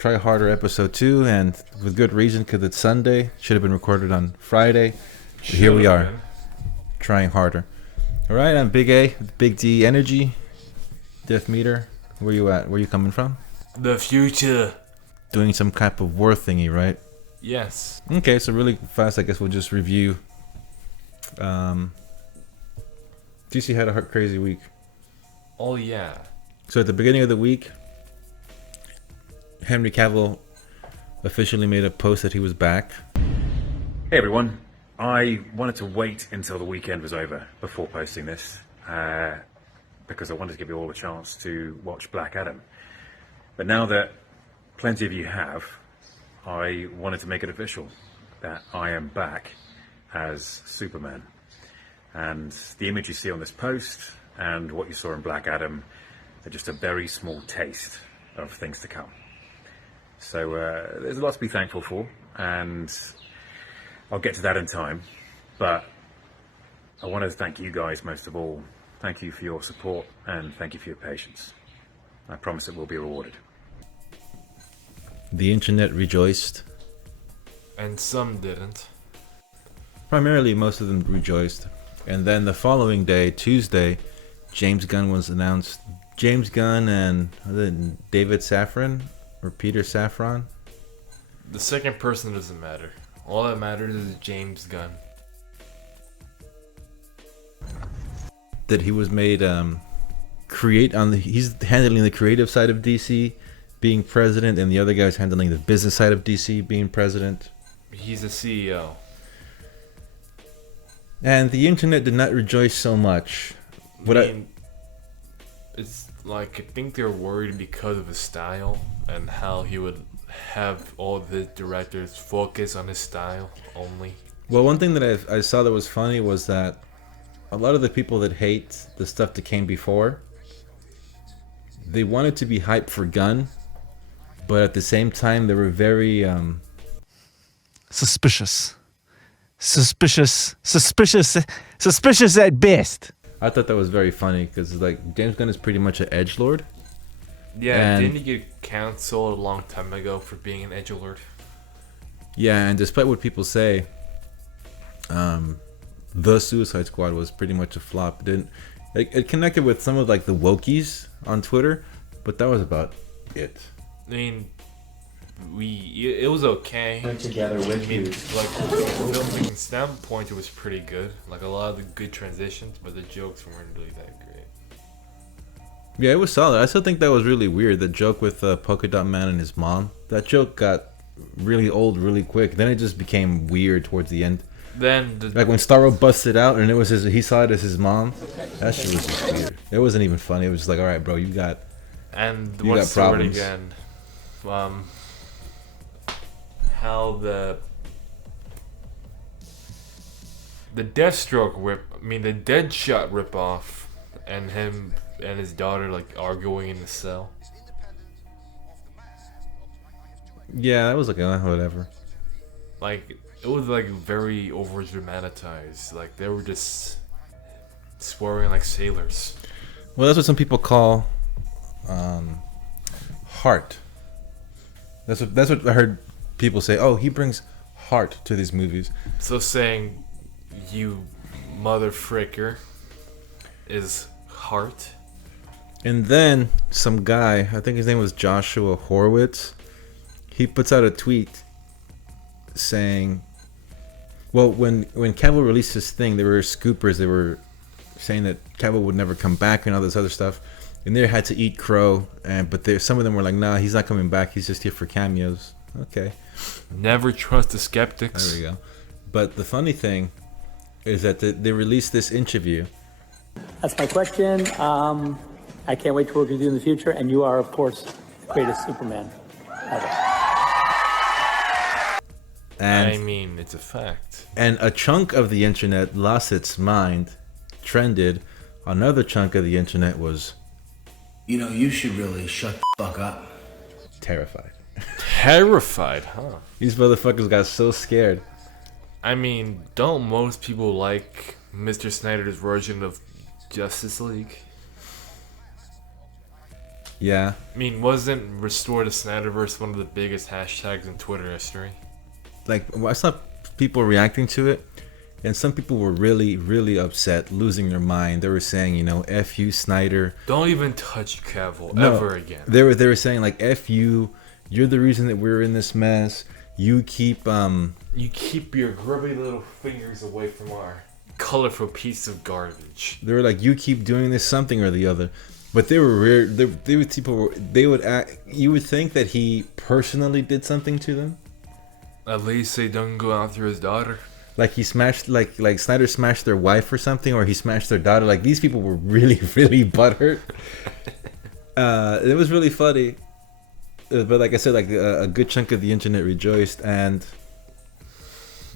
Try Harder Episode 2, and with good reason because it's Sunday. Should have been recorded on Friday. But here we are, trying harder. All right, I'm Big A, Big D Energy, DeathMeter. Where you at? Where you coming from? The future. Doing some type of war thingy, right? Yes. Okay, so really fast, I guess we'll just review. DC had a crazy week. Oh, yeah. So at the beginning of the week, Henry Cavill officially made a post that he was back. Hey everyone, I wanted to wait until the weekend was over before posting this because I wanted to give you all a chance to watch Black Adam. But now that plenty of you have, I wanted to make it official that I am back as Superman. And the image you see on this post and what you saw in Black Adam are just a very small taste of things to come. So there's a lot to be thankful for, and I'll get to that in time. But I want to thank you guys most of all. Thank you for your support, and thank you for your patience. I promise it will be rewarded. The internet rejoiced. And some didn't. Primarily, most of them rejoiced. And then the following day, Tuesday, James Gunn was announced. James Gunn and David Safran, or Peter Safran. The second person doesn't matter. All that matters is James Gunn. That he was made he's handling the creative side of DC, being president, and the other guy's handling the business side of DC, being president. He's a CEO. And the internet did not rejoice so much. It's like, I think they're worried because of his style and how he would have all the directors focus on his style only. Well, one thing that I saw that was funny was that a lot of the people that hate the stuff that came before, they wanted to be hyped for Gunn, but at the same time they were very suspicious at best. I thought that was very funny because like James Gunn is pretty much an edgelord. Yeah, didn't he get canceled a long time ago for being an edgelord? Yeah, and despite what people say, the Suicide Squad was pretty much a flop. It connected with some of like the wokies on Twitter, but that was about it. I mean, it was okay. Together with you. Like, from a filmmaking standpoint, it was pretty good. Like, a lot of the good transitions, but the jokes weren't really that great. Yeah, it was solid. I still think that was really weird. The joke with Polka Dot Man and his mom. That joke got really old really quick. Then it just became weird towards the end. Then like when Starro busted out and it was he saw it as his mom. That shit was just weird. It wasn't even funny. It was just like, all right, bro, you got problems again. How the Deathstroke the Deadshot ripoff, and him and his daughter like arguing in the cell. Yeah, that was like whatever. Like, it was like very over dramatized. Like, they were just swearing like sailors. Well, that's what some people call heart. That's what I heard people say. Oh, he brings heart to these movies. So saying you mother fricker is heart. And then some guy, I think his name was Joshua Horowitz, he puts out a tweet saying, well, when Cavill released his thing, there were scoopers. They were saying that Cavill would never come back and all this other stuff, and they had to eat crow. But some of them were like, nah, he's not coming back. He's just here for cameos. Okay. Never trust the skeptics. There we go. But the funny thing is that they released this interview. That's my question. I can't wait to work with you in the future, and you are, of course, the greatest Superman ever. And I mean, it's a fact. And a chunk of the internet lost its mind, trended. Another chunk of the internet was, you should really shut the fuck up. Terrified. Terrified, huh? These motherfuckers got so scared. I mean, don't most people like Mr. Snyder's version of Justice League? Yeah. I mean, wasn't Restore the Snyderverse one of the biggest hashtags in Twitter history? Like, I saw people reacting to it, and some people were really, really upset, losing their mind. They were saying, you know, "F you, Snyder. Don't even touch Cavill No, ever again." They were saying like, "F you. You're the reason that we're in this mess. You keep You keep your grubby little fingers away from our colorful piece of garbage. They were like, you keep doing this something or the other." But they were rare. They would people. They would act. You would think that he personally did something to them. At least they don't go after his daughter. Like he smashed, like Snyder smashed their wife or something, or he smashed their daughter. Like these people were really, really butthurt. It was really funny, but like I said, like a good chunk of the internet rejoiced, and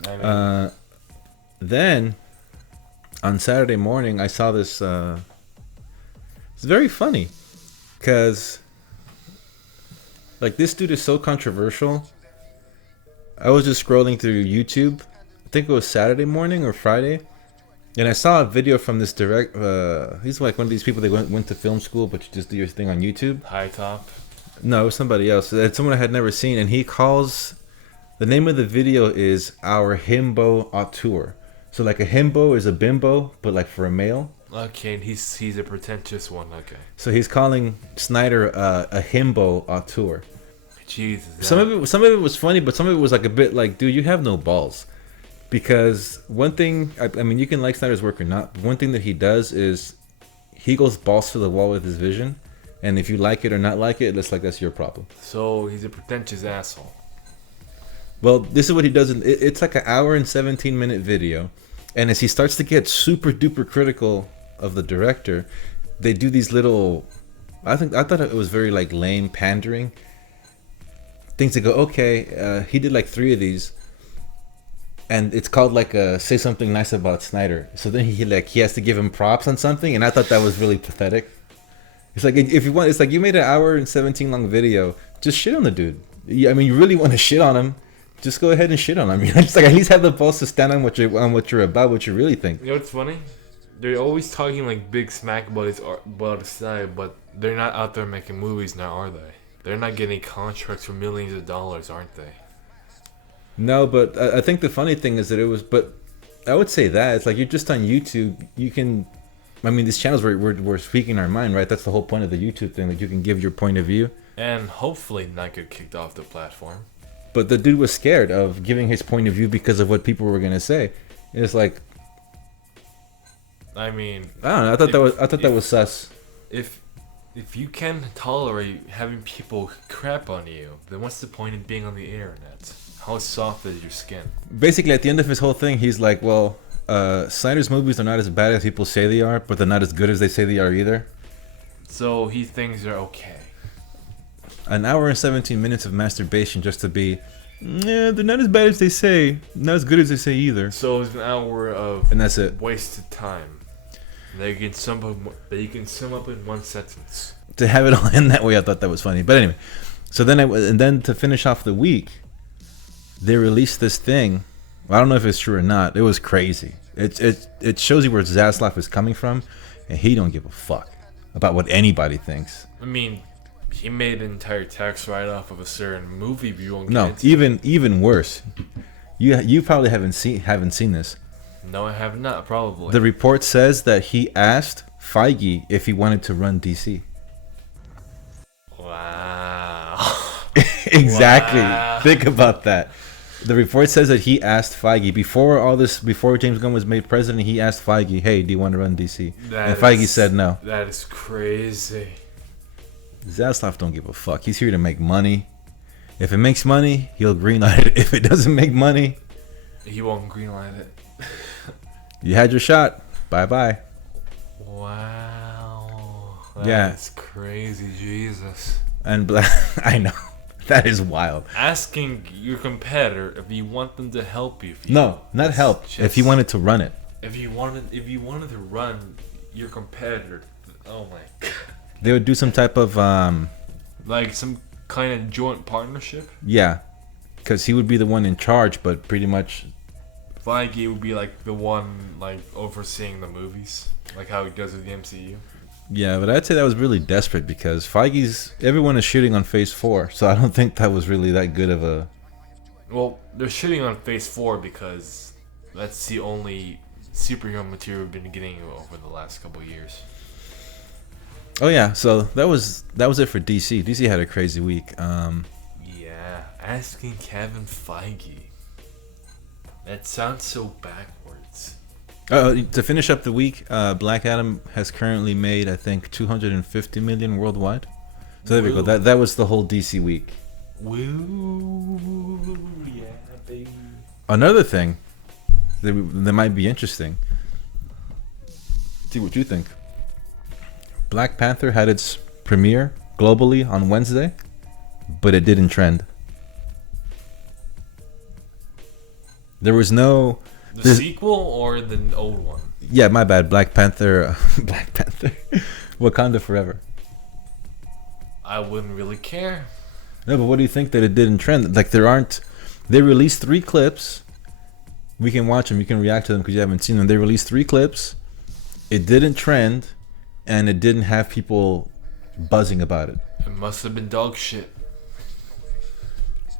I mean, then on Saturday morning I saw this. It's very funny, cause like this dude is so controversial. I was just scrolling through YouTube. I think it was Saturday morning or Friday, and I saw a video from this direct. He's like one of these people that went to film school, but you just do your thing on YouTube. High Top. No, it was somebody else. It's someone I had never seen, and he calls the name of the video is "Our Himbo Auteur." So like a himbo is a bimbo, but like for a male. Okay, and he's a pretentious one. Okay. So he's calling Snyder a himbo auteur. Jesus. Some of it was funny, but some of it was like a bit like, dude, you have no balls. Because one thing, I mean, you can like Snyder's work or not, but one thing that he does is he goes balls to the wall with his vision, and if you like it or not like it, it's like that's your problem. So he's a pretentious asshole. Well, this is what he does. It's like an hour and 17-minute video, and as he starts to get super duper critical of the director, they do these little. I thought it was very like lame pandering things to go. Okay, he did like 3 of these. And it's called like say something nice about Snyder. So then he has to give him props on something, and I thought that was really pathetic. It's like if you want, it's like you made an hour and 17 long video, just shit on the dude. I mean, you really want to shit on him, just go ahead and shit on him. I mean, just like at least have the balls to stand on what you're about, what you really think. You know what's funny? They're always talking like big smack about his style, but they're not out there making movies now, are they? They're not getting contracts for millions of dollars, aren't they? No, but I think the funny thing is that it was. But I would say that it's like you're just on YouTube. You can, I mean, these channels we're speaking our mind, right? That's the whole point of the YouTube thing, that you can give your point of view. And hopefully not get kicked off the platform. But the dude was scared of giving his point of view because of what people were gonna say. It's like, I mean, I don't know. I thought that was sus. If you can tolerate having people crap on you, then what's the point in being on the internet? How soft is your skin? Basically, at the end of his whole thing, he's like, well, Snyder's movies are not as bad as people say they are, but they're not as good as they say they are either. So he thinks they're okay. An hour and 17 minutes of masturbation just to be, yeah, they're not as bad as they say, not as good as they say either. So it's an hour of And that's it. wasted time. That you can sum up in one sentence. To have it all in that way, I thought that was funny. But anyway, so then to finish off the week, they released this thing. I don't know if it's true or not. It was crazy. It shows you where Zaslav is coming from, and he don't give a fuck about what anybody thinks. I mean, he made an entire tax write-off of a certain movie. But you won't get No, into even worse. You probably haven't seen this. No, I have not. Probably. The report says that he asked Feige if he wanted to run DC. Wow. Exactly. Wow. Think about that. The report says that he asked Feige before James Gunn was made president. He asked Feige, "Hey, do you want to run DC?" And Feige said no. That is crazy. Zaslav don't give a fuck. He's here to make money. If it makes money, he'll greenlight it. If it doesn't make money, He won't greenlight it. you had your shot. Bye bye. Wow. Yeah. That's crazy, Jesus. And I know that is wild. Asking your competitor if you want them to help you. No, not help. If you wanted to run it, If you wanted to run your competitor, oh my god. they would do some type of Like some kind of joint partnership. yeah, because he would be the one in charge, but pretty much Feige would be like the one like overseeing the movies, like how he does with the MCU. Yeah, but I'd say that was really desperate because everyone is shooting on Phase 4, so I don't think that was really that good of a... Well, they're shooting on Phase 4 because that's the only superhero material we've been getting over the last couple of years. Oh yeah, so that was it for DC. DC had a crazy week. Yeah, asking Kevin Feige. That sounds so backwards. To finish up the week, Black Adam has currently made, I think, 250 million worldwide. So there we go. That was the whole DC week. Woo, yeah, baby. Another thing that might be interesting. See what you think. Black Panther had its premiere globally on Wednesday, but it didn't trend. There was no... The sequel or the old one? Yeah, my bad. Black Panther. Wakanda Forever. I wouldn't really care. No, but what do you think that it didn't trend? Like, they released 3 clips. We can watch them. You can react to them because you haven't seen them. They released 3 clips. It didn't trend, and it didn't have people buzzing about it. It must have been dog shit.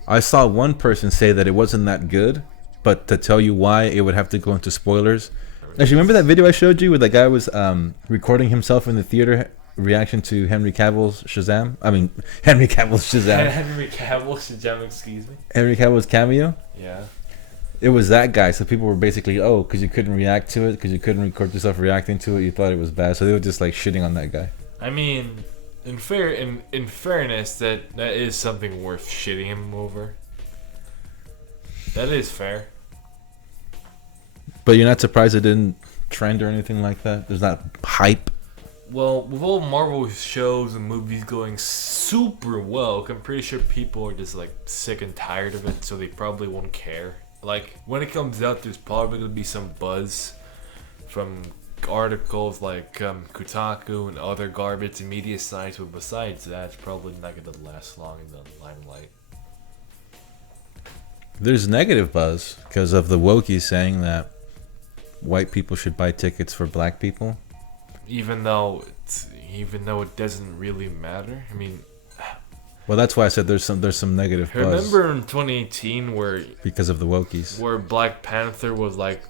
I saw one person say that it wasn't that good, but to tell you why, it would have to go into spoilers. Actually, remember that video I showed you where the guy was recording himself in the theater reaction to Henry Cavill's Shazam? Henry Cavill's Shazam. Henry Cavill's Shazam, excuse me. Henry Cavill's cameo? Yeah. It was that guy, so people were basically, because you couldn't react to it, because you couldn't record yourself reacting to it, you thought it was bad, so they were just like shitting on that guy. I mean, in fairness, that is something worth shitting him over. That is fair. But you're not surprised it didn't trend or anything like that? There's not hype? Well, with all Marvel shows and movies going super well, I'm pretty sure people are just like sick and tired of it, so they probably won't care. Like, when it comes out, there's probably going to be some buzz from articles like Kotaku and other garbage and media sites, but besides that, it's probably not going to last long in the limelight. There's negative buzz because of the wokies saying that white people should buy tickets for black people. Even though it doesn't really matter. I mean... Well, that's why I said there's some negative buzz. Remember in 2018 because of the wokies, where Black Panther was like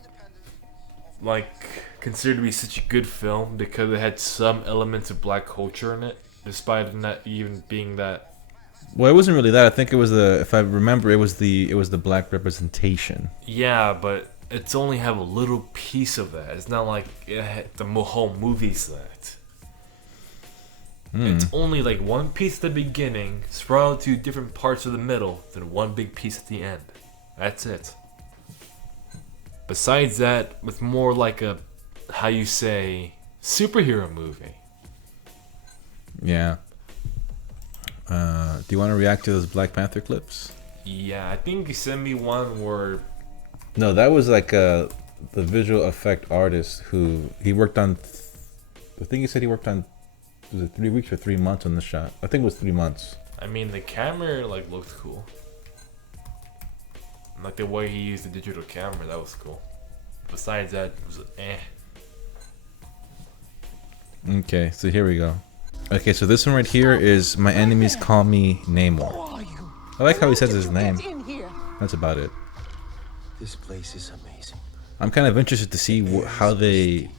considered to be such a good film because it had some elements of black culture in it, despite it not even being that. Well, it wasn't really that. I think it was if I remember, it was the black representation. Yeah, but it's only have a little piece of that. It's not like the whole movie's that. It's only like one piece at the beginning, spread out to different parts of the middle, then one big piece at the end. That's it. Besides that, it's more like a, how you say, superhero movie. Yeah. Do you want to react to those Black Panther clips? Yeah, I think you sent me one where... No, that was like the visual effect artist who he worked on. I think he said he worked on. Was it 3 weeks or 3 months on the shot? I think it was 3 months. I mean, the camera looked cool. Like the way he used the digital camera, that was cool. Besides that, it was Okay, so here we go. Okay, so this one right here is My Enemies Call Me Namor. I like how he says his name. That's about it. This place is amazing. I'm kind of interested to see how they...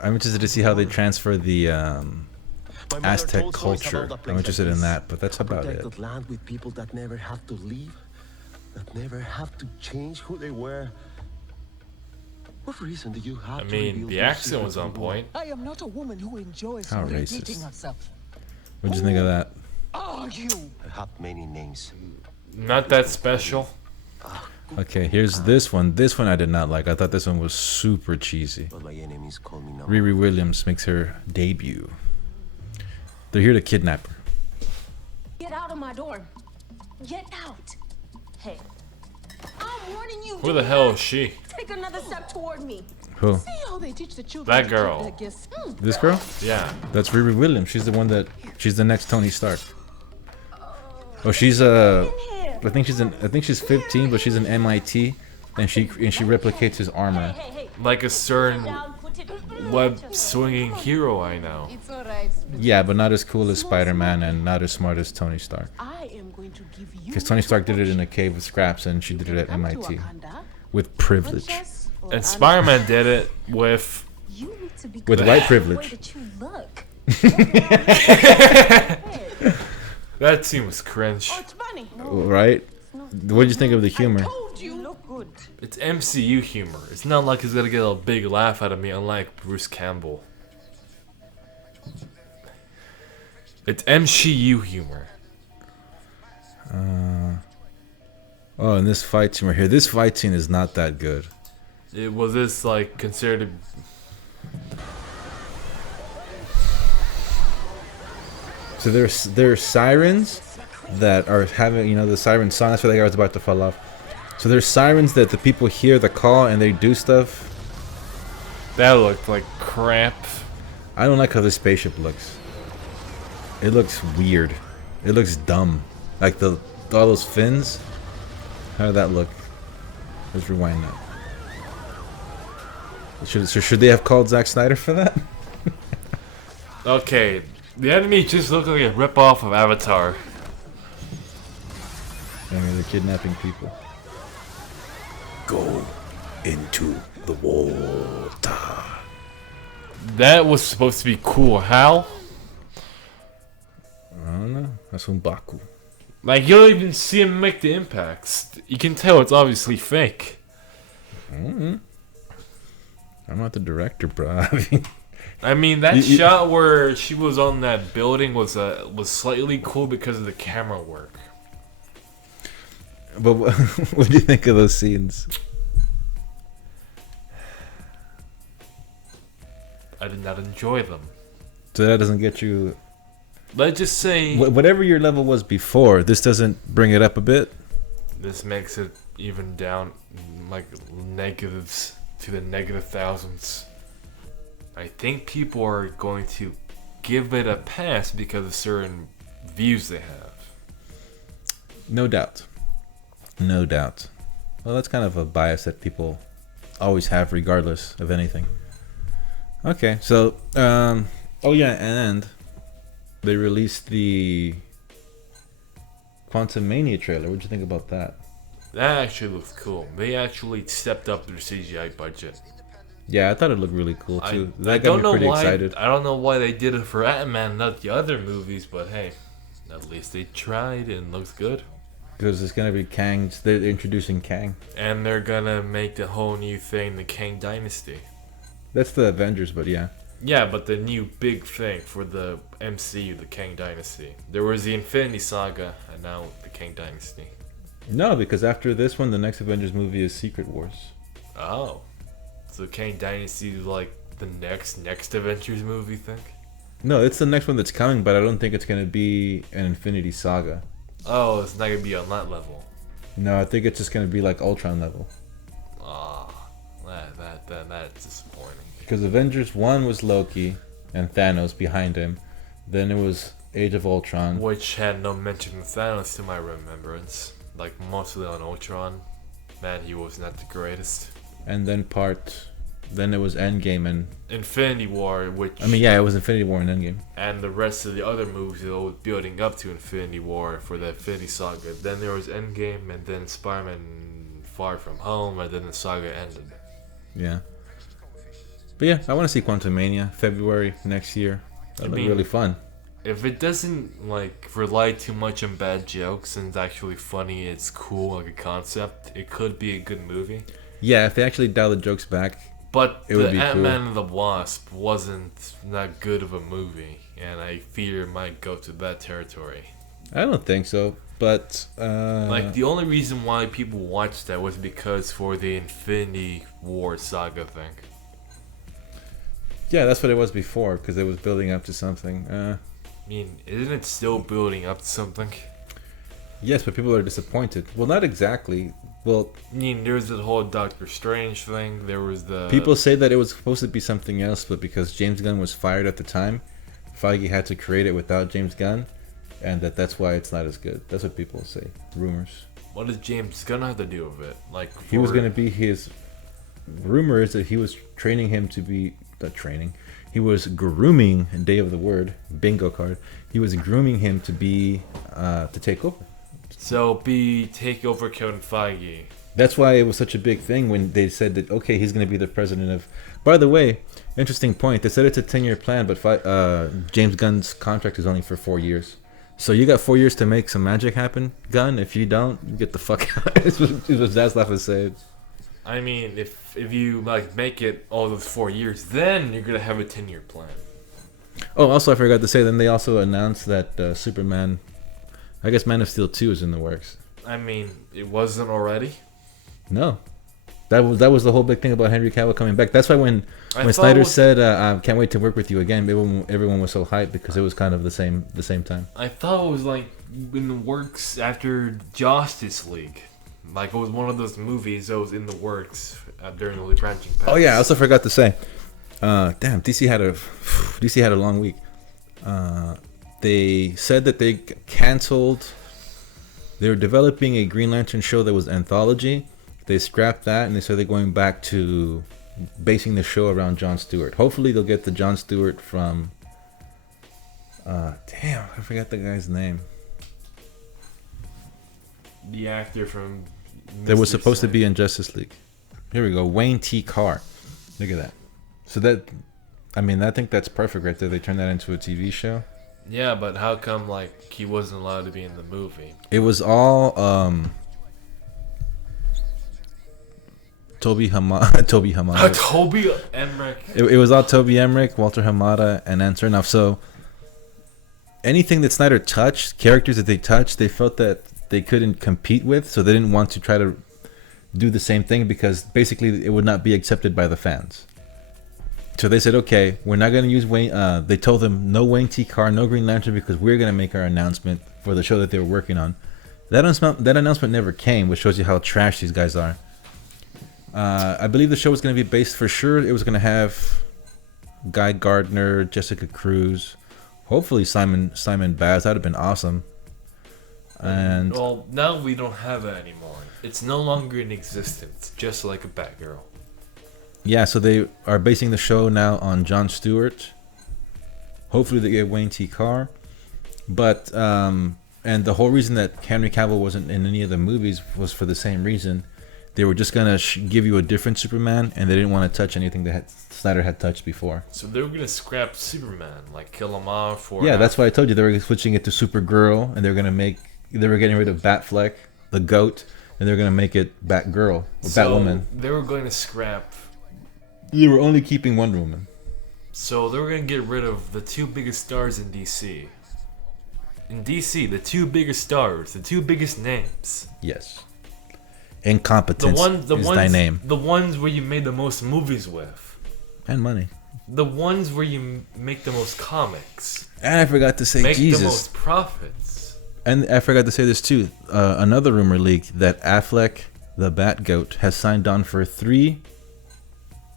I'm interested to see how they transfer the Aztec culture. I'm interested in that, but that's about it. Land with people that never have to leave, that never have to change who they were. What reason do you have? I mean, the accent was on point. I am not a woman who enjoys How repeating racist. herself. What'd you think of that? Are you? I have many names. Not that special. Okay, here's this one. This one I did not like. I thought this one was super cheesy. But my enemies call me now. Riri Williams makes her debut. They're here to kidnap her. Get out of my dorm. Get out. Hey, I'm warning you. Who the hell is she? Take another step toward me. Who? See how they teach the children That to keep girl. their gifts. This girl? Yeah. That's Riri Williams. She's the one that... She's the next Tony Stark. Oh, she's I think she's 15, but she's an MIT, and she replicates his armor. Like a certain web swinging hero I know. It's alright. Yeah, but not as cool as Spider-Man and not as smart as Tony Stark. I am going to give you. Because Tony Stark did it in a cave with scraps, and she did it at MIT with privilege. And Spider-Man did it with With white privilege. that scene was cringe. Right? What did you think of the humor? You look good. It's MCU humor. It's not like he's gonna get a big laugh out of me, unlike Bruce Campbell. It's MCU humor. Oh, and this fight scene right here. This fight scene is not that good. It was this like considered. So there's sirens that are having, you know, the siren song. That's why the guy was about to fall off. So there's sirens that the people hear the call and they do stuff. That looked like crap. I don't like how this spaceship looks. It looks weird. It looks dumb. Like all those fins. How did that look? Let's rewind that. Should they have called Zack Snyder for that? Okay, the enemy just looked like a ripoff of Avatar. I mean, they're kidnapping people. Go into the water. That was supposed to be cool. How? I don't know. That's from Baku. Like, you don't even see him make the impacts. You can tell it's obviously fake. I'm not the director, bro. I mean, that shot where she was on that building was slightly cool because of the camera work. But what do you think of those scenes? I did not enjoy them. So that doesn't get you... Let's just say... Whatever your level was before, this doesn't bring it up a bit? This makes it even down, like, negatives to the negative thousands. I think people are going to give it a pass because of certain views they have. No doubt. No doubt. Well, that's kind of a bias that people always have regardless of anything. Okay, so, oh yeah, and they released the Quantumania trailer. What'd you think about that? That actually looks cool. They actually stepped up their CGI budget. Yeah, I thought it looked really cool too. I don't know why. I don't know why they did it for Ant-Man, not the other movies, but hey, at least they tried and looks good. Because it's gonna be Kang's. They're introducing Kang. And they're gonna make the whole new thing, the Kang Dynasty. That's the Avengers, but yeah. Yeah, but the new big thing for the MCU, the Kang Dynasty. There was the Infinity Saga, and now the Kang Dynasty. No, because after this one, the next Avengers movie is Secret Wars. Oh. So Kang Dynasty is like the next Avengers movie, you think? No, it's the next one that's coming, but I don't think it's going to be an Infinity Saga. Oh, it's not going to be on that level. No, I think it's just going to be like Ultron level. Ah, that's disappointing. Because Avengers 1 was Loki and Thanos behind him. Then it was Age of Ultron. Which had no mention of Thanos to my remembrance. Like, mostly on Ultron. Man, he was not the greatest. And then then it was Endgame and... Infinity War, which... I mean, yeah, it was Infinity War and Endgame. And the rest of the other movies that were building up to Infinity War for the Infinity Saga. Then there was Endgame, and then Spider-Man Far From Home, and then the saga ended. Yeah. But yeah, I want to see Quantumania, February next year. That'll be really fun. If it doesn't, like, rely too much on bad jokes and it's actually funny, it's cool, like a concept, it could be a good movie. Yeah, if they actually dial the jokes back, but it would be Ant-Man cool. and the Wasp wasn't that good of a movie, and I fear it might go to that territory. I don't think so, but... like, the only reason why people watched that was because for the Infinity War saga thing. Yeah, that's what it was before, because it was building up to something. I mean, isn't it still building up to something? Yes, but people are disappointed. Well, not exactly. Well, I mean, there was the whole Doctor Strange thing. There was the... People say that it was supposed to be something else, but because James Gunn was fired at the time, Feige had to create it without James Gunn, and that's why it's not as good. That's what people say. Rumors. What does James Gunn have to do with it? Like, He was going to be his... Rumor is that he was training him to be training. He was grooming, day of the word, bingo card. He was grooming him to be to take over. So take over Kevin Feige. That's why it was such a big thing when they said that, okay, he's going to be the president of... By the way, interesting point. They said it's a 10-year plan, but James Gunn's contract is only for 4 years. So you got 4 years to make some magic happen, Gunn. If you don't, you get the fuck out. It's what Zaslav said. I mean, if you like make it all those 4 years, then you're gonna have a 10-year plan. Oh, also I forgot to say, then they also announced that Superman, I guess Man of Steel 2 is in the works. I mean, it wasn't already. No, that was the whole big thing about Henry Cavill coming back. That's why when Snyder said, "I can't wait to work with you again," everyone was so hyped because it was kind of the same time. I thought it was like in the works after Justice League. Like it was one of those movies that was in the works during the branching paths. Oh yeah, I also forgot to say. Damn, DC had a long week. They said that they canceled. They were developing a Green Lantern show that was anthology. They scrapped that and they said they're going back to basing the show around Jon Stewart. Hopefully they'll get the Jon Stewart from damn, I forgot the guy's name. The actor from that was supposed to be in Justice League. Here we go, Wayne T. Carr. Look at that. So that, I mean, I think that's perfect right there. They turned that into a TV show. Yeah, but how come like he wasn't allowed to be in the movie? It was all Toby Hamada. Toby Emmerich. It was all Toby Emmerich, Walter Hamada, and Ann Chernoff. So anything that Snyder touched, characters that they touched, they felt that they couldn't compete with, so they didn't want to try to do the same thing because basically it would not be accepted by the fans. So they said, okay, we're not going to use Wayne. They told them no Wayne T. Carr, no Green Lantern, because we're going to make our announcement for the show that they were working on. That announcement never came, which shows you how trash these guys are. I believe the show was going to be based for sure. It was going to have Guy Gardner, Jessica Cruz, hopefully Simon Baz. That'd have been awesome. And well, now we don't have that anymore. It's no longer in existence, just like a Batgirl. Yeah, so they are basing the show now on Jon Stewart. Hopefully they get Wayne T. Carr. But and the whole reason that Henry Cavill wasn't in any of the movies was for the same reason. They were just gonna give you a different Superman, and they didn't want to touch anything that Snyder had touched before. So they were gonna scrap Superman, like kill him off. Yeah, that's why I told you they were switching it to Supergirl, and they were getting rid of Batfleck, the goat, and they're gonna make it Batgirl or Batwoman. They were going to scrap. You were only keeping Wonder Woman. So they were gonna get rid of the two biggest stars in DC. In DC, the two biggest stars, the two biggest names. Yes. Incompetence is thy name. The ones where you made the most movies with. And money. The ones where you make the most comics. And I forgot to say, make Jesus. the most profits. And I forgot to say this too. Another rumor leaked that Affleck, the Bat Goat, has signed on for 3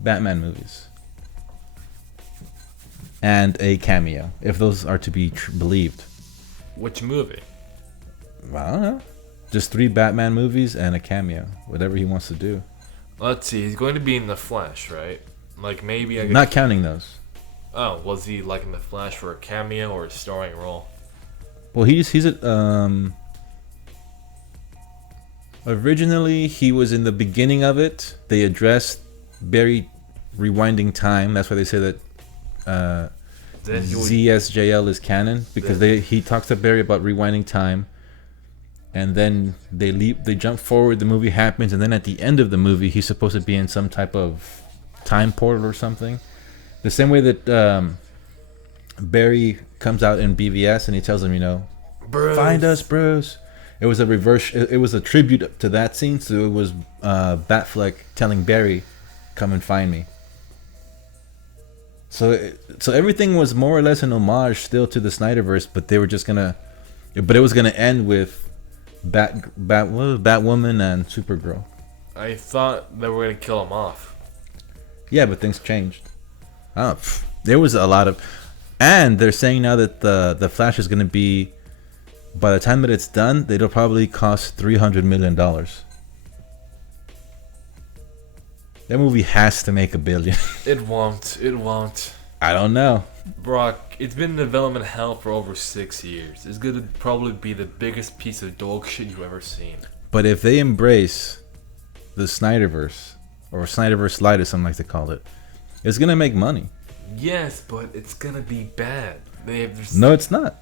Batman movies. And a cameo, if those are to be believed. Which movie? I don't know. Just 3 Batman movies and a cameo. Whatever he wants to do. Let's see. He's going to be in The Flash, right? Like maybe not counting those. Oh, was he like in The Flash for a cameo or a starring role? Well, he's originally he was in the beginning of it. They addressed Barry rewinding time. That's why they say that ZSJL is canon, because he talks to Barry about rewinding time, and then they jump forward. The movie happens, and then at the end of the movie, he's supposed to be in some type of time portal or something. The same way that Barry comes out in BVS and he tells him, Bruce. Find us, Bruce. It was a reverse. It was a tribute to that scene. So it was Batfleck telling Barry, "Come and find me." So everything was more or less an homage still to the Snyderverse, but they were just but it was gonna end with Batwoman and Supergirl. I thought they were gonna kill him off. Yeah, but things changed. There was a lot of, and they're saying now that the Flash is gonna be, by the time that it's done, it'll probably cost $300 million. That movie has to make $1 billion. It won't. It won't. I don't know. Brock, it's been in development hell for over 6 years. It's gonna probably be the biggest piece of dog shit you've ever seen. But if they embrace the Snyderverse, or Snyderverse Light as some like to call it, it's gonna make money. Yes, but it's gonna be bad. No, it's not.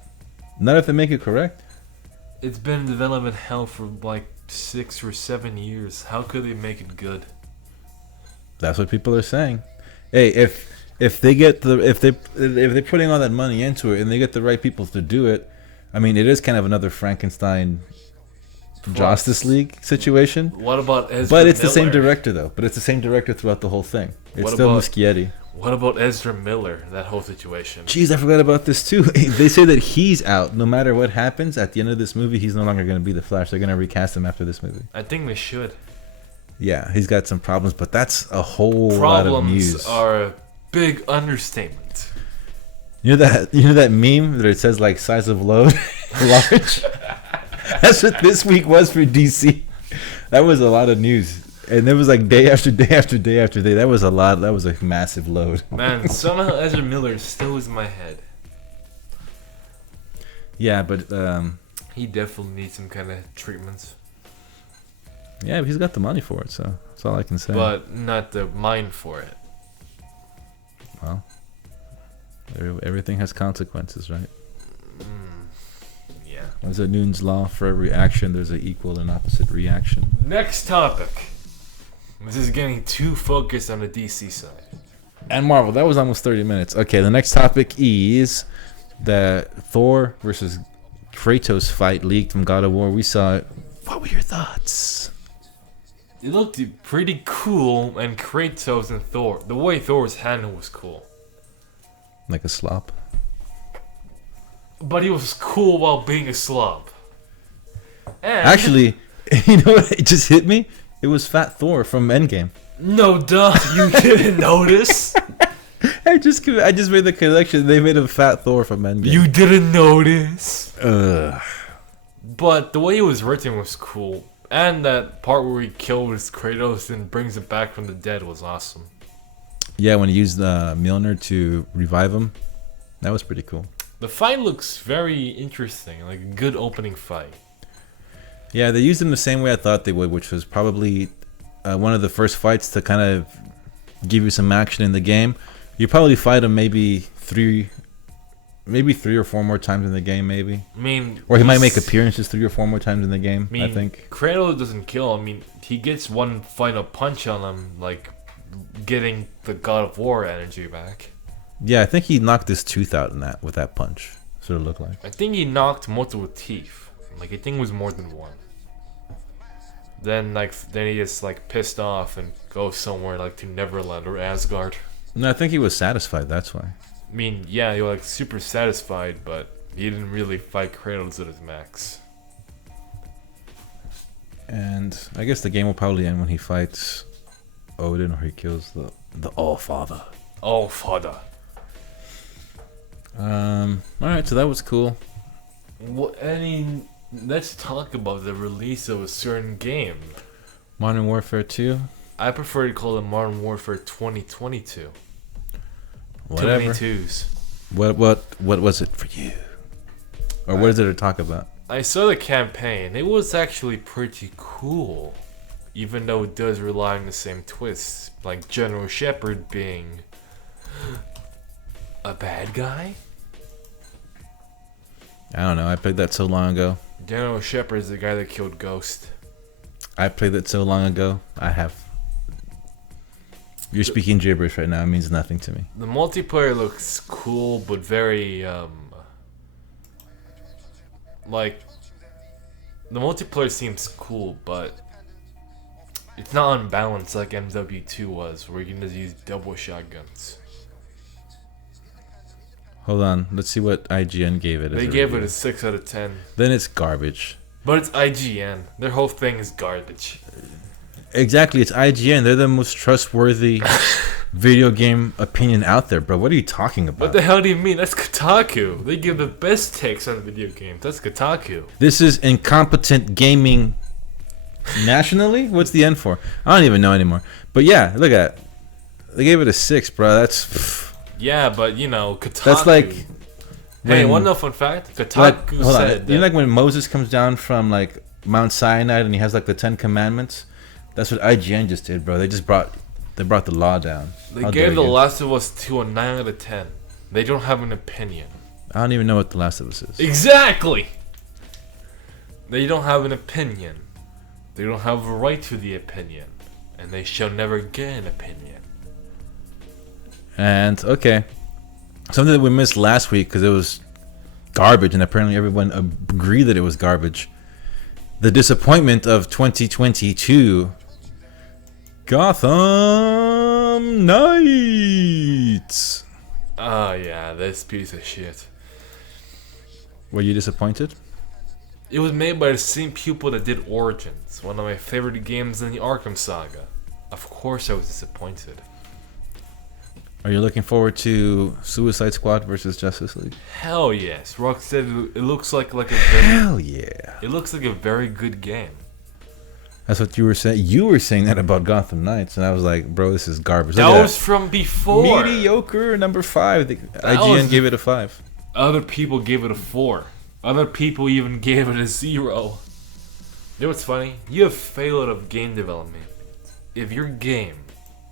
Not if they make it correct. It's been in development hell for like 6 or 7 years. How could they make it good? That's what people are saying. Hey, if they're putting all that money into it and they get the right people to do it, I mean, it is kind of another Frankenstein Justice League situation. What about Ezra But it's Miller? the same director though. But it's the same director throughout the whole thing. It's What still about- Muschietti. What about Ezra Miller? That whole situation. Jeez, I forgot about this too. They say that he's out. No matter what happens at the end of this movie, he's no longer going to be the Flash. They're going to recast him after this movie. I think they should. Yeah, he's got some problems, but that's a whole lot of news. Problems are a big understatement. You know that meme that it says like size of load, large. That's what this week was for DC. That was a lot of news. And it was like day after day after day after day. That was a lot. That was a massive load. Man, somehow Ezra Miller still is in my head. Yeah, but He definitely needs some kind of treatments. yeah, but he's got the money for it, so that's all I can say. But not the mind for it. Well, everything has consequences, right? Yeah. What's it, Newton's law? For every action, there's an equal and opposite reaction. Next topic. This is getting too focused on the DC side. And Marvel, that was almost 30 minutes. Okay, the next topic is the Thor versus Kratos fight leaked from God of War. We saw it. What were your thoughts? It looked pretty cool, and Kratos and Thor, the way Thor's handle was cool. Like a slop. But he was cool while being a slob. And Actually, you know what? It just hit me. It was Fat Thor from Endgame. no duh, you didn't notice? I just made the connection. They made a Fat Thor from Endgame. You didn't notice? Ugh. But the way he was written was cool. And that part where he kills Kratos and brings it back from the dead was awesome. Yeah, when he used Mjolnir to revive him, that was pretty cool. The fight looks very interesting, like a good opening fight. Yeah, they used him the same way I thought they would, which was probably one of the first fights to kind of give you some action in the game. You probably fight him maybe three or four more times in the game, maybe. I mean, Or he might make appearances 3 or 4 more times in the game, I think. Kratos doesn't kill him. I mean, he gets one final punch on him, like getting the God of War energy back. Yeah, I think he knocked his tooth out in that with that punch. Sort of looked like. I think he knocked multiple teeth. Like, I think it was more than one. Then he gets like pissed off and goes somewhere like to Neverland or Asgard. No, I think he was satisfied, that's why. I mean, yeah, he was like super satisfied, but he didn't really fight Kratos at his max. And I guess the game will probably end when he fights Odin or he kills the All-Father. Oh, father. Alright, so that was cool. Let's talk about the release of a certain game. Modern Warfare 2? I prefer to call it Modern Warfare 2022. Whatever. Too many twos. What was it for you? Or what is it to talk about? I saw the campaign. It was actually pretty cool. Even though it does rely on the same twists. Like General Shepard being a bad guy? I don't know, I played that so long ago. General Shepard is the guy that killed Ghost. I played that so long ago. I have. You're speaking gibberish right now. It means nothing to me. The multiplayer looks cool, but very, like, the multiplayer seems cool, but it's not unbalanced like MW2 was, where you can just use double shotguns. Hold on. Let's see what IGN gave it. They gave it a 6 out of 10. Then it's garbage. But it's IGN. Their whole thing is garbage. Exactly. It's IGN. They're the most trustworthy video game opinion out there, bro. What are you talking about? What the hell do you mean? That's Kotaku. They give the best takes on video games. That's Kotaku. This is incompetent gaming Nationally, what's the N for? I don't even know anymore. But yeah, look at it. They gave it a 6, bro. That's Yeah, but you know, Kotaku. that's like. Hey, when- one no fun fact. Kotaku Like, hold on. said You know, that like when Moses comes down from like Mount Sinai and he has like the 10 Commandments. That's what IGN just did, bro. They brought the law down. they How gave dare The you. Last of Us 2 a 9 out of 10. They don't have an opinion. I don't even know what The Last of Us is. Exactly. They don't have an opinion. They don't have a right to the opinion, and they shall never get an opinion. And okay, something that we missed last week because it was garbage, and apparently everyone agreed that it was garbage. The disappointment of 2022, Gotham Knights. Oh yeah, this piece of shit. Were you disappointed? It was made by the same people that did Origins, one of my favorite games in the Arkham saga. Of course I was disappointed. Are you looking forward to Suicide Squad versus Justice League? Hell yes. Rock said it looks like a very Hell yeah. it looks like a very good game. That's what you were saying. You were saying that about Gotham Knights, and I was like, bro, this is garbage. That Look at was from before. mediocre number 5. IGN gave it a 5. Other people gave it a 4. Other people even gave it a 0. You know what's funny? You have failed of game development. If your game,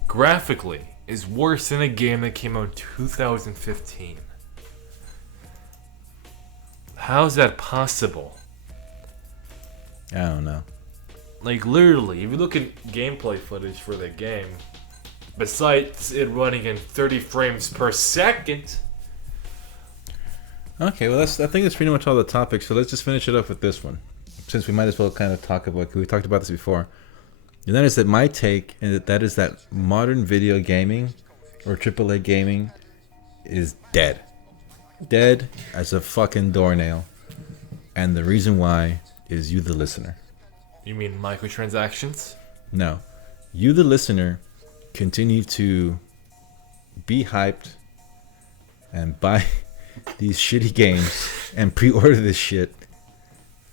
graphically, is worse than a game that came out in 2015. How's that possible? I don't know. Like, literally, if you look at gameplay footage for the game, besides it running in 30 frames per second... Okay, well, I think that's pretty much all the topics. So let's just finish it up with this one, since we might as well kind of talk about. Cause we talked about this before, and that is that my take, and that is that modern video gaming, or AAA gaming, is dead, dead as a fucking doornail, and the reason why is you, the listener. You mean microtransactions? No, you, the listener, continue to be hyped and buy these shitty games and pre-order this shit,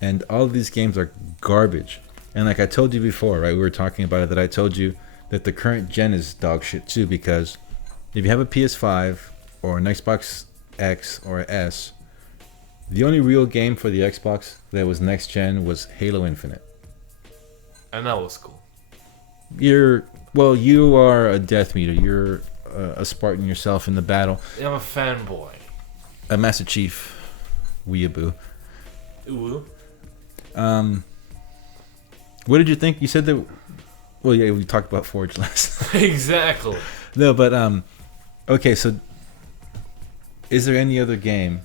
and all of these games are garbage. And like I told you before, right, we were talking about it, that I told you that the current gen is dog shit too, because if you have a PS5 or an Xbox X or a S, the only real game for the Xbox that was next gen was Halo Infinite. And that was cool. You are a DeathMeter. You're a Spartan yourself in the battle. I'm a fanboy. A Master Chief, weeaboo. Ooh. What did you think? You said that. Well, yeah, we talked about Forge last. Exactly. No, but okay. So, is there any other game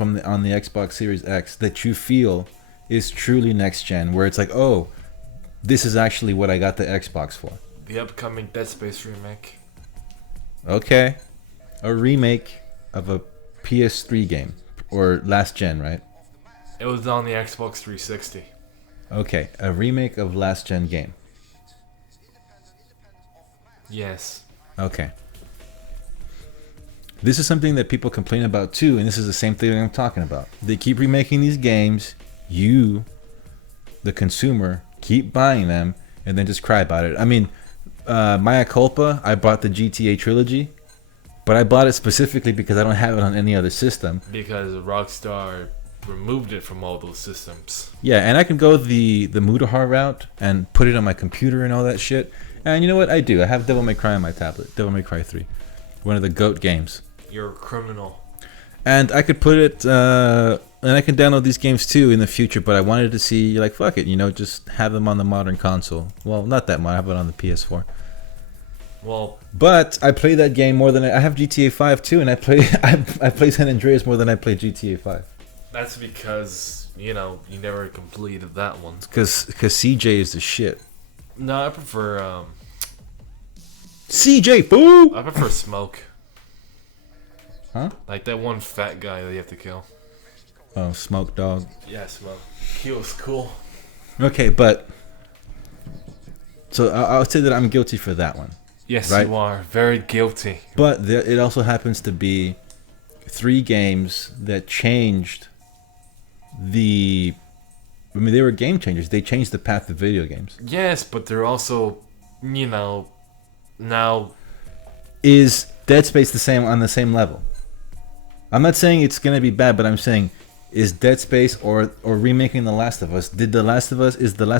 on the Xbox Series X that you feel is truly next gen, where it's like, oh, this is actually what I got the Xbox for? The upcoming Dead Space remake. Okay, a remake of a PS3 game, or last gen, right? It was on the Xbox 360. Okay, a remake of last gen game. Yes. Okay. This is something that people complain about too, and this is the same thing that I'm talking about. They keep remaking these games. You, the consumer, keep buying them and then just cry about it. I mean, Mea Culpa, I bought the GTA trilogy, but I bought it specifically because I don't have it on any other system. Because Rockstar removed it from all those systems. Yeah, and I can go the Mutahar route and put it on my computer and all that shit. And you know what? I do. I have Devil May Cry on my tablet. Devil May Cry 3. One of the GOAT games. You're a criminal. And I could put it, and I can download these games too in the future, but I wanted to see, like, fuck it, just have them on the modern console. Well, not that modern, I have it on the PS4. Well, but I play that game more than I have GTA 5 too, and I play San Andreas more than I play GTA 5. that's because, you never completed that one. Because CJ is the shit. No, I prefer, CJ, fool! I prefer Smoke. Huh? Like that one fat guy that you have to kill. Oh, Smoke Dog. Yeah, Smoke. He was cool. Okay, but... So I'll say that I'm guilty for that one. Yes, right? you are. Very guilty. But it also happens to be 3 games that changed the I mean, they were game changers. They changed the path of video games. Yes, but they're also, now. Is Dead Space on the same level? I'm not saying it's gonna be bad, but I'm saying, is Dead Space or remaking The Last of Us? Is The Last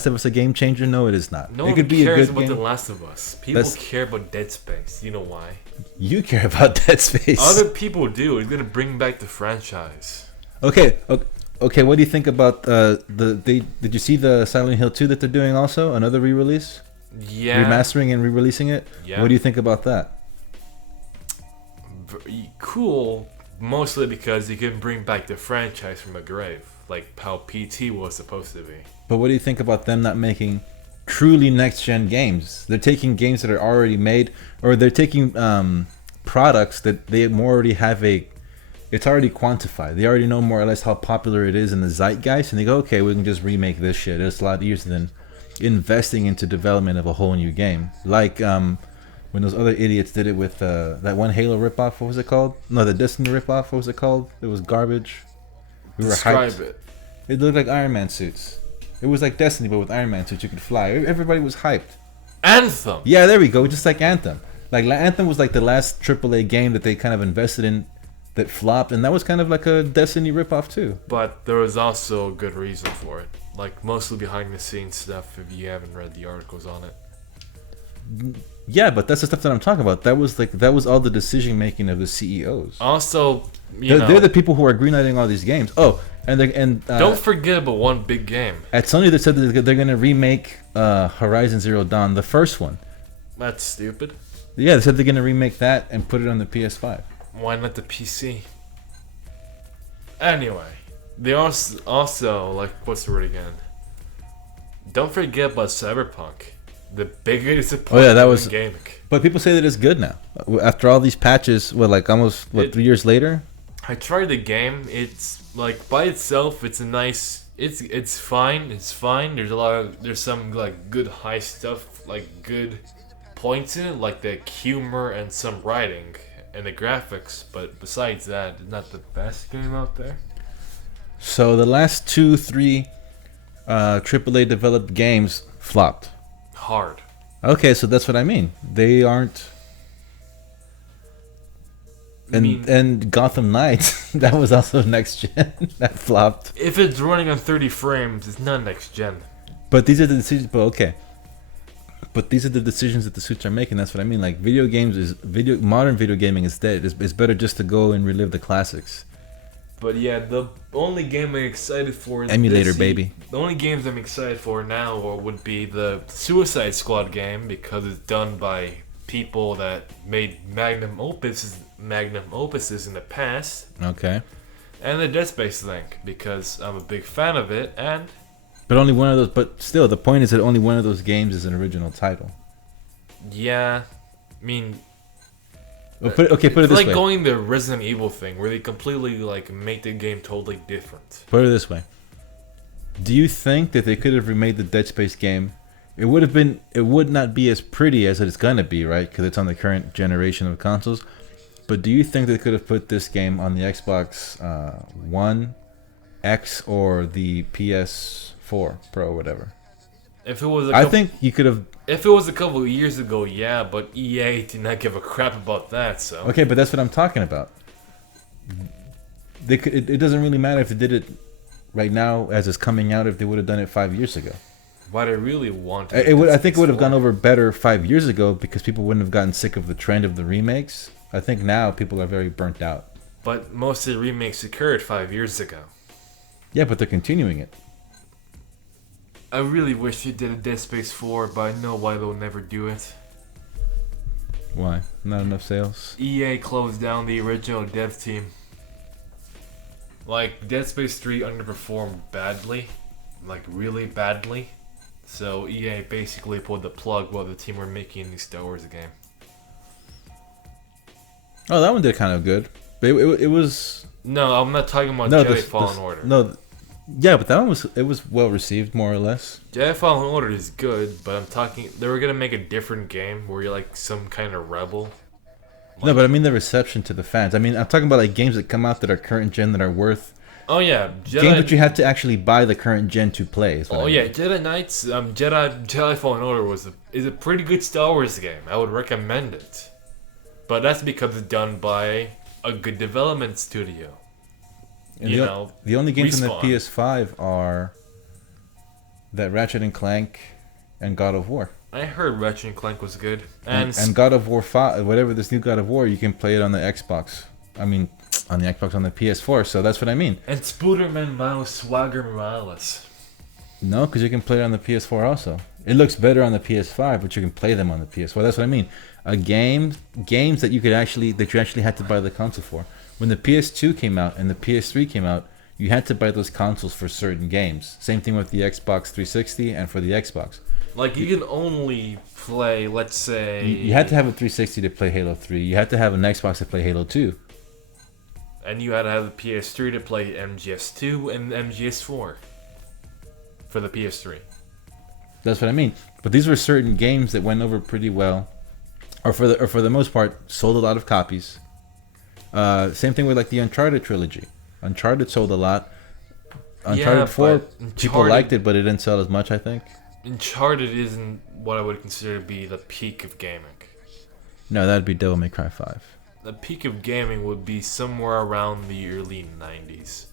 of Us a game changer? No, it is not. No it one could be cares a good about game. The Last of Us. People care about Dead Space. You know why? You care about Dead Space. Other people do. It's gonna bring back the franchise. Okay. What do you think about did you see the Silent Hill 2 that they're doing also? Another re-release? Yeah. Remastering and re-releasing it? Yeah. What do you think about that? Cool, mostly because you can bring back the franchise from a grave, like how PT was supposed to be. But what do you think about them not making truly next-gen games? They're taking games that are already made, or they're taking products that they already have it's already quantified. They already know more or less how popular it is in the zeitgeist, and they go, okay, we can just remake this shit. It's a lot easier than investing into development of a whole new game. Like when those other idiots did it with that one Halo ripoff. What was it called? No, the Destiny ripoff. What was it called? It was garbage. Describe hyped. it. It looked like Iron Man suits. It was like Destiny, but with Iron Man suits you could fly. Everybody was hyped. Anthem. Yeah, there we go. Just like Anthem. Like Anthem was like the last AAA game that they kind of invested in that flopped, and that was kind of like a Destiny ripoff too. But there was also a good reason for it, like mostly behind the scenes stuff. If you haven't read the articles on it. Yeah, but that's the stuff that I'm talking about. That was all the decision making of the CEOs. Also, they're the people who are greenlighting all these games. Oh, and don't forget about one big game. At Sony, they said that they're going to remake Horizon Zero Dawn, the first one. That's stupid. Yeah, they said they're going to remake that and put it on the PS5. Why not the PC? Anyway, they also like, what's the word again? Don't forget about Cyberpunk. The bigger disappointment that was in gaming. But people say that it's good now. After all these patches, almost 3 years later? I tried the game. It's like by itself, it's a nice. It's fine. It's fine. There's some like good high stuff, like good points in it, like the humor and some writing and the graphics. But besides that, it's not the best game out there. So the last 2-3 AAA developed games flopped. Hard. Okay, so that's what I mean. They aren't. And Gotham Knights, that was also next gen. That flopped. If it's running on 30 frames, it's not next gen. But these are the decisions. But okay. But these are the decisions that the suits are making. That's what I mean. Like modern video gaming is dead. It's better just to go and relive the classics. But yeah, the only game I'm excited for emulator, baby. The only games I'm excited for now would be the Suicide Squad game, because it's done by people that made magnum opuses in the past. Okay. And the Dead Space thing, because I'm a big fan of it, and but only one of those. But still, the point is that only one of those games is an original title. Yeah, I mean. Well, put it this way. It's like going the Resident Evil thing, where they completely like make the game totally different. Put it this way. Do you think that they could have remade the Dead Space game? It would not be as pretty as it's gonna be, right? Because it's on the current generation of consoles. But do you think they could have put this game on the Xbox One, X, or the PS4 Pro, or whatever? If it was, I think you could have. If it was a couple of years ago, yeah, but EA did not give a crap about that, so. Okay, but that's what I'm talking about. It doesn't really matter if they did it right now as it's coming out. If they would have done it 5 years ago. What I really want. I think it would have gone over better 5 years ago because people wouldn't have gotten sick of the trend of the remakes. I think now people are very burnt out. But most of the remakes occurred 5 years ago. Yeah, but they're continuing it. I really wish they did a Dead Space 4, but I know why they'll never do it. Why? Not enough sales? EA closed down the original dev team. Like, Dead Space 3 underperformed badly. Like, really badly. So EA basically pulled the plug while the team were making the Star Wars game. Oh, that one did kind of good. But it was... No, I'm not talking about Jedi Fallen Order. No, yeah, but that one was well received, more or less. Jedi Fallen Order is good, but I'm talking... They were going to make a different game where you're like some kind of rebel. No, but I mean the reception to the fans. I mean, I'm talking about like games that come out that are current gen that are worth Oh yeah, Jedi. Games that you had to actually buy the current gen to play. Is what I mean. Yeah, Jedi Knights, Jedi Fallen Order is a pretty good Star Wars game. I would recommend it, but that's because it's done by a good development studio. And the only games on the PS5 are that Ratchet and Clank and God of War. I heard Ratchet and Clank was good, and God of War 5, whatever this new God of War, you can play it on the Xbox. I mean, on the Xbox, on the PS4. So that's what I mean. And Spider-Man Miles Swagger Morales. No, because you can play it on the PS4 also. It looks better on the PS5, but you can play them on the PS4. That's what I mean. Games that you actually had to buy the console for. When the PS2 came out and the PS3 came out, you had to buy those consoles for certain games. Same thing with the Xbox 360 and for the Xbox. Like, you can only play, let's say... You had to have a 360 to play Halo 3. You had to have an Xbox to play Halo 2. And you had to have a PS3 to play MGS2 and MGS4 for the PS3. That's what I mean. But these were certain games that went over pretty well, or for the most part, sold a lot of copies. Same thing with like the Uncharted trilogy. Uncharted sold a lot. Uncharted 4, people liked it, but it didn't sell as much, I think. Uncharted isn't what I would consider to be the peak of gaming. No, that'd be Devil May Cry 5. The peak of gaming would be somewhere around the early 90s.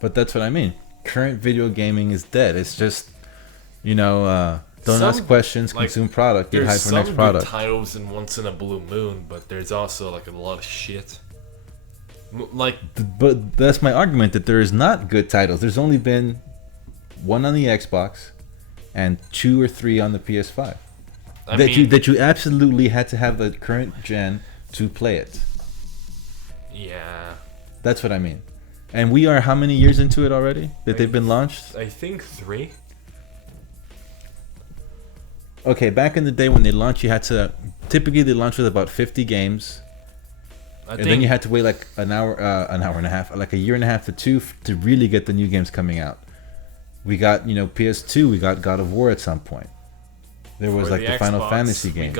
But that's what I mean. Current video gaming is dead. It's just, don't ask questions, consume product, get hyped for the next product. There's some good titles in Once in a Blue Moon, but there's also like a lot of shit. But that's my argument, that there is not good titles. There's only been one on the Xbox and 2 or 3 on the PS5. That you absolutely had to have the current gen to play it. Yeah. That's what I mean. And we are how many years into it already that they've been launched? I think 3. Okay, back in the day when they launched, you had to... Typically, they launched with about 50 games. And then you had to wait like an hour and a half, like a year and a half to 2 to really get the new games coming out. We got, PS2, we got God of War at some point. There was like the Final Fantasy games.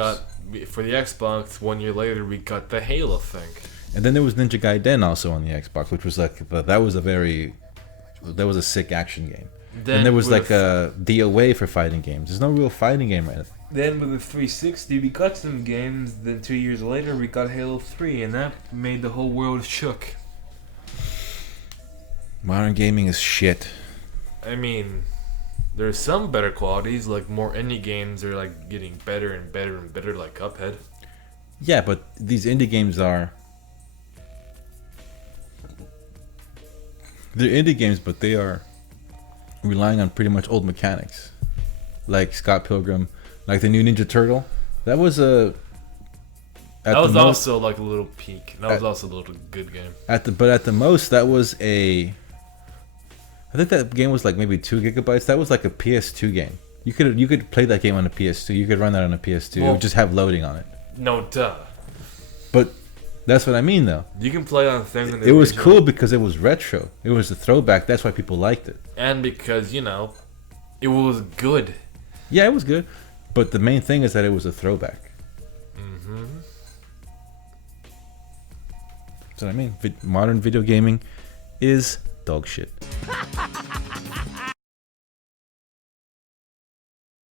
For the Xbox, 1 year later, we got the Halo thing. And then there was Ninja Gaiden also on the Xbox, which was like, that was a sick action game. Then there was like a DOA for fighting games. There's no real fighting game right now. Then with the 360, we got some games. Then 2 years later, we got Halo 3, and that made the whole world shook. Modern gaming is shit. I mean, there's some better qualities, like more indie games are like getting better and better and better, like Cuphead. Yeah, but these indie games they're indie games, but they are relying on pretty much old mechanics, like Scott Pilgrim, like the new Ninja Turtle. That was also like a little peak. That was also a little good game. At the most, that was I think that game was like maybe 2 gigabytes. That was like a PS2 game. You could play that game on a PS2. You could run that on a PS2. It would just have loading on it. No duh. But that's what I mean, though. You can play on things. It was cool because it was retro. It was a throwback. That's why people liked it. And because it was good. Yeah, it was good. But the main thing is that it was a throwback. Mm-hmm. That's what I mean. Modern video gaming is dog shit.